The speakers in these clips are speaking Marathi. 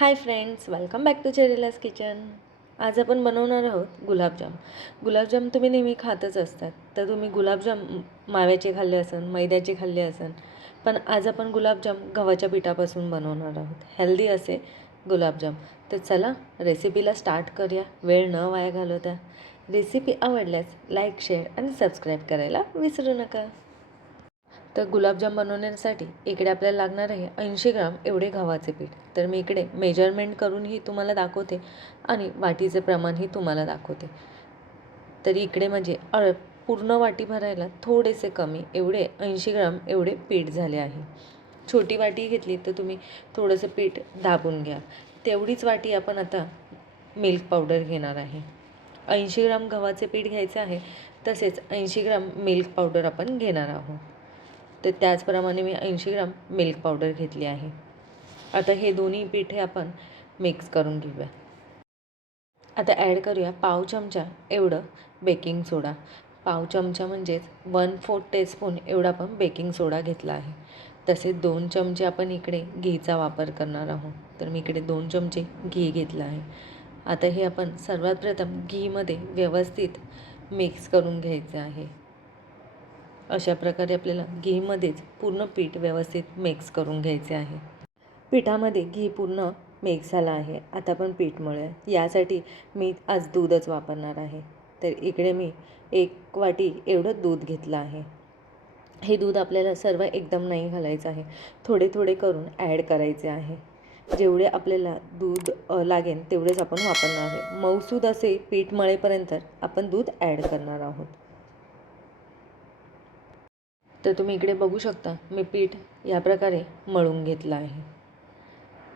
High friends, welcome back to चेरीलाज किचन. आज आपण बनवणार आहोत गुलाबजाम. गुलाबजाम तुम्ही नेहमी खातच असतात, तर तुम्ही गुलाबजाम माव्याचे खाल्ले असन, मैद्याचे खाल्ले असन, पण आज आपण गुलाबजाम गव्हाच्या पिठापासून बनवणार आहोत. हेल्दी असे गुलाबजाम. तर चला रेसिपीला स्टार्ट करूया, वेळ न वाया घालवता. रेसिपी आवडल्यास लाईक, शेअर आणि सबस्क्राईब करायला विसरू नका. तर गुलाबजाम बनवण्यासाठी इकडे आपल्याला लागणार आहे 80 ग्राम एवढे गव्हाचे पीठ. तर मी इकडे मेजरमेंट करूनही तुम्हाला दाखवते आणि वाटीचे प्रमाणही तुम्हाला दाखवते. तरी इकडे म्हणजे पूर्ण वाटी भरायला थोडेसे कमी एवढे 80 ग्राम एवढे पीठ झाले आहे. छोटी वाटी घेतली तर तुम्ही थोडंसं पीठ दाबून घ्या. तेवढीच वाटी आपण आता मिल्क पावडर घेणार आहे. 80 ग्राम गव्हाचे पीठ घ्यायचे आहे, तसेच 80 ग्राम मिल्क पावडर आपण घेणार आहोत. तर त्याचप्रमाणे मी 80 ग्राम मिल्क पावडर घेतली आहे. आता हे दोन्ही पिठे आपण मिक्स करून घेऊया. आता ॲड करूया पाव चमचा एवढं बेकिंग सोडा. पाव चमचा म्हणजेच 1/4 टीस्पून एवढा आपण बेकिंग सोडा घेतला आहे. तसेच 2 चमचे आपण इकडे घीचा वापर करणार आहोत. तर मी इकडे 2 चमचे घी घेतलं आहे. आता हे आपण सर्वात प्रथम घीमध्ये व्यवस्थित मिक्स करून घ्यायचं आहे. अशा प्रकारे आपल्याला घीमध्येच पूर्ण पीठ व्यवस्थित मिक्स करून घ्यायचे आहे. पिठामध्ये घी पूर्ण मिक्स झाला आहे. आता आपण पीठ मळूया. यासाठी मी आज दूधच वापरणार आहे. तर इकडे मी 1 वाटी एवढं दूध घेतलं आहे. हे दूध आपल्याला सर्व एकदम नाही घालायचं आहे, थोडे थोडे करून ॲड करायचे आहे. जेवढे आपल्याला दूध लागेल तेवढेच आपण वापरणार आहे. मऊसूद असे पीठ मळेपर्यंत आपण दूध ॲड करणार आहोत. तर तुम्ही इकडे बघू शकता, मी पीठ या प्रकारे मळून घेतलं आहे.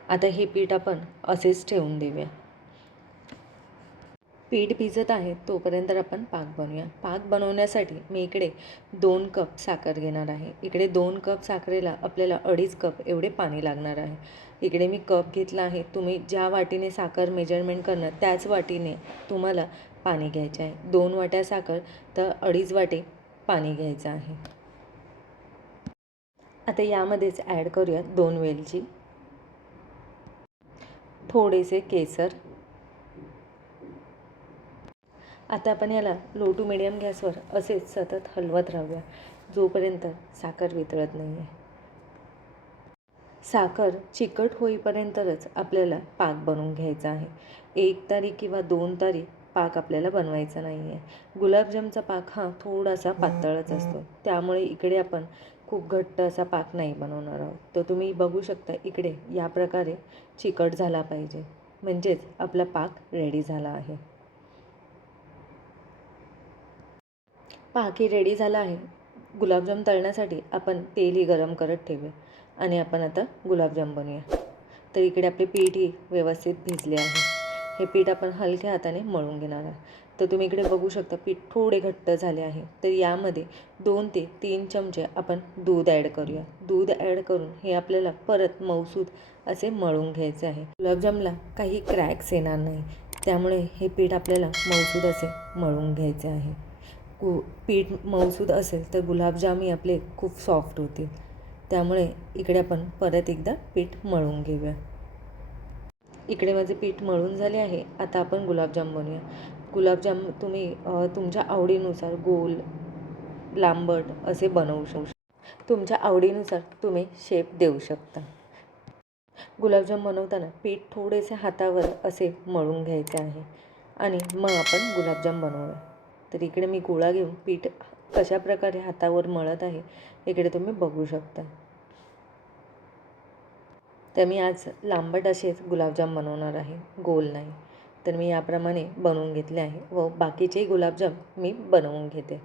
आता हे पीठ आपण असेच ठेवून देऊया. पीठ भिजत आहे तोपर्यंत आपण पाक बनवूया. पाक बनवण्यासाठी मी इकडे 2 कप साखर घेणार आहे. इकडे 2 कप साखरेला आपल्याला 2.5 कप एवढे पाणी लागणार आहे. इकडे मी कप घेतला आहे. तुम्ही ज्या वाटीने साखर मेजरमेंट करणार त्याच वाटीने तुम्हाला पाणी घ्यायचे आहे. 2 वाट्या साखर तर 2.5 वाटे पाणी घ्यायचं आहे. आता यामध्येच ॲड करूया 2 वेलची, थोडेसे केसर. आता आपण याला लो टू मिडियम गॅसवर असेच सतत हलवत राहूया जोपर्यंत साखर वितळत नाही आहे. साखर चिकट होईपर्यंतच आपल्याला पाक बनवून घ्यायचा आहे. 1 तारी किंवा 2 तारी पाक आपल्याला बनवायचा नाही आहे. गुलाबजामचा पाक हा थोडासा पातळच असतो, त्यामुळे इकडे आपण खूप घट्ट असा पाक नाही बनवणार आहोत. तर तुम्ही बघू शकता इकडे या प्रकारे चिकट झाला पाहिजे, म्हणजेच आपला पाक रेडी झाला आहे. पाकही रेडी झाला आहे. गुलाबजाम तळण्यासाठी आपण तेलही गरम करत ठेवूया आणि आपण आता गुलाबजाम बनवूया. तर इकडे आपले पीठही व्यवस्थित भिजले आहे. हे पीठ आपण हलक्या हाताने मळून घेणार आहे. तर तुम्ही इकडे बघू शकता पीठ थोडे घट्ट झाले आहे. तर यामध्ये 2 ते 3 चमचे आपण दूध ॲड करूया. दूध ॲड करून हे आपल्याला परत मऊसूद असे मळून घ्यायचे आहे. गुलाबजामला काही क्रॅक्स येणार नाही, त्यामुळे हे पीठ आपल्याला मऊसूद असे मळून घ्यायचे आहे. पीठ मऊसूद असेल तर गुलाबजामही आपले खूप सॉफ्ट होतील. त्यामुळे इकडे आपण परत एकदा पीठ मळून घेऊया. इकडे माझे पीठ मळून झाले आहे. आता आपण गुलाबजाम बनवूया. गुलाबजाम तुम्ही तुमच्या आवडीनुसार गोल, लांबट असे बनवू शकता. तुमच्या आवडीनुसार तुम्ही शेप देऊ शकता. गुलाबजाम बनवताना पीठ थोडेसे हातावर असे मळून घ्यायचे आहे आणि मग आपण गुलाबजाम बनवूया. तर इकडे मी गोळा घेऊन पीठ कशा प्रकारे हातावर मळत आहे इकडे तुम्ही बघू शकता. तर मी आज लांबट असेच गुलाबजाम बनवणार आहे, गोल नाही. तर मी याप्रमाणे बनवून घेतले आहे व बाकीचे गुलाबजाम मी बनवून घेते.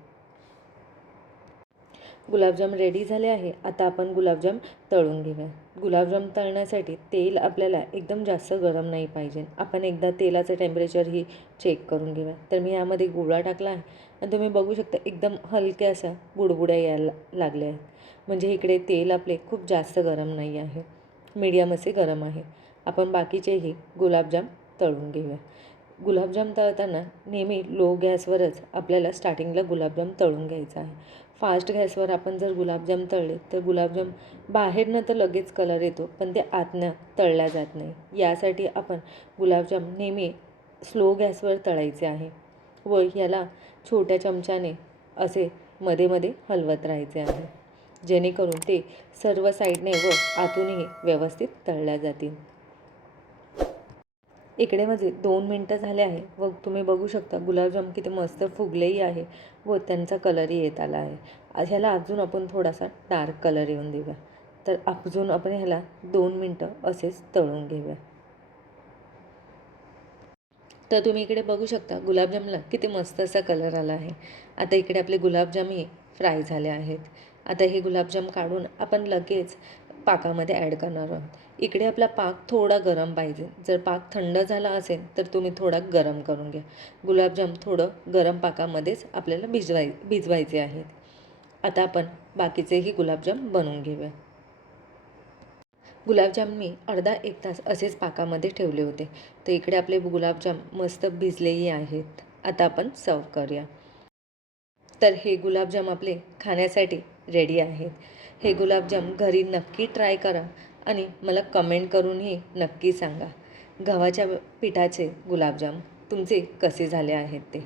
गुलाबजाम रेडी झाले आहे. आता आपण गुलाबजाम तळून घेऊया. गुलाबजाम तळण्यासाठी तेल आपल्याला एकदम जास्त गरम नाही पाहिजे. आपण एकदा तेलाचं टेम्परेचरही चेक करून घेऊया. तर मी यामध्ये गोळा टाकला आहे आणि तुम्ही बघू शकता एकदम हलक्या अशा बुडबुड्या यायला लागल्या आहेत. म्हणजे इकडे तेल आपले खूप जास्त गरम नाही आहे, मीडियम असे गरम आहे. आपण बाकीचेही गुलाबजाम तळून घेऊया. गुलाबजाम तळताना नेहमी लो गॅसवरच आपल्याला स्टार्टिंगला गुलाबजाम तळून घ्यायचा आहे. फास्ट गॅसवर आपण जर गुलाबजाम तळले तर गुलाबजाम बाहेरनं तर लगेच कलर येतो, पण ते आतनं तळल्या जात नाही. यासाठी आपण गुलाबजाम नेहमी स्लो गॅसवर तळायचे आहे व याला छोट्या चमच्याने असे मध्ये मध्ये हलवत राहायचे आहे, जेणेकरून ते सर्व साईडने व आतूनही व्यवस्थित तळल्या जातील. इकडे माझे 2 मिनटं झाले आहे व तुम्ही बघू शकता गुलाबजाम किती मस्त फुगलेही आहे व त्यांचा कलरही येत आला आहे. ह्याला अजून आपण थोडासा डार्क कलर येऊन देऊया. तर अजून आपण ह्याला 2 मिनटं असेच तळून घेऊया. तर तुम्ही इकडे बघू शकता गुलाबजामला किती मस्त असा कलर आला आहे. आता इकडे आपले गुलाबजामही फ्राय झाले आहेत. आता हे गुलाबजाम काढून आपण लगेच पाकामध्ये ॲड करणार आहोत. इकडे आपला पाक थोडा गरम पाहिजे. जर पाक थंड झाला असेल तर तुम्ही थोडा गरम करून घ्या. गुलाबजाम थोडं गरम पाकामध्येच आपल्याला भिजवायचे आहेत. आता आपण बाकीचेही गुलाबजाम बनवून घेऊया. गुलाबजाम मी अर्धा 1 तास असेच पाकामध्ये ठेवले होते. तर इकडे आपले गुलाबजाम मस्त भिजलेही आहेत. आता आपण सर्व करूया. तर हे गुलाबजाम आपले खाण्यासाठी रेडी आहेत. हे गुलाबजाम घरी नक्की ट्राय करा आणि मला कमेंट करूनही नक्की सांगा गव्हाच्या पिठाचे गुलाबजाम तुमचे कसे झाले आहेत ते.